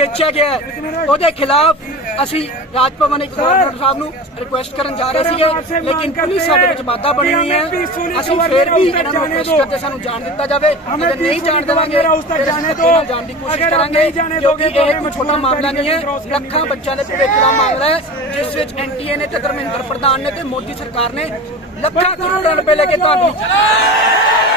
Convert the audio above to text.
ਵੇਚਿਆ ਗਿਆ ਹੈ, ਉਹਦੇ ਖਿਲਾਫ ਅਸੀਂ ਰਾਜ ਭਵਨ ਇੱਕ ਗਵਰਨਰ ਸਾਹਿਬ ਨੂੰ ਰਿਕੁਐਸਟ ਕਰਨ ਜਾ ਰਹੇ ਸੀਗੇ ਲੇਕਿਨ ਪੁਲਿਸ ਸਾਡੇ ਵਿੱਚ ਵਾਧਾ ਬਣੀ ਹੋਈ ਹੈ। ਅਸੀਂ ਫੇਰ ਵੀ ਇਹਨਾਂ ਨੂੰ ਰਿਕੁਐਸਟ ਕਰਦੇ ਸਾਨੂੰ ਜਾਣ ਦਿੱਤਾ ਜਾਵੇ। ਅਗਰ ਨਹੀਂ ਜਾਣ ਦੇਵਾਂਗੇ ਉਸ ਤੱਕ ਜਾਣੇ ਫਿਰ ਅਸੀਂ ਜਾਣ ਦੀ ਕੋਸ਼ਿਸ਼ ਕਰਾਂਗੇ ਨਹੀਂ ਜਾਣੇ ਕਿਉਂਕਿ ਇਹ ਛੋਟਾ ਮਾਮਲਾ ਨਹੀਂ ਹੈ। ਲੱਖਾਂ ਬੱਚਿਆਂ ਦੇ ਭਵਿੱਖ ਦਾ ਮਾਮਲਾ ਹੈ ਜਿਸ ਵਿੱਚ ਐਨਟੀਏ ਨੇ ਤੇ ਧਰਮਿੰਦਰ ਪ੍ਰਧਾਨ ਨੇ ਤੇ ਮੋਦੀ ਸਰਕਾਰ ਨੇ ਲੱਖਾਂ ਕਰੋੜਾਂ ਰੁਪਏ ਲੈ ਕੇ ਤੁਹਾਨੂੰ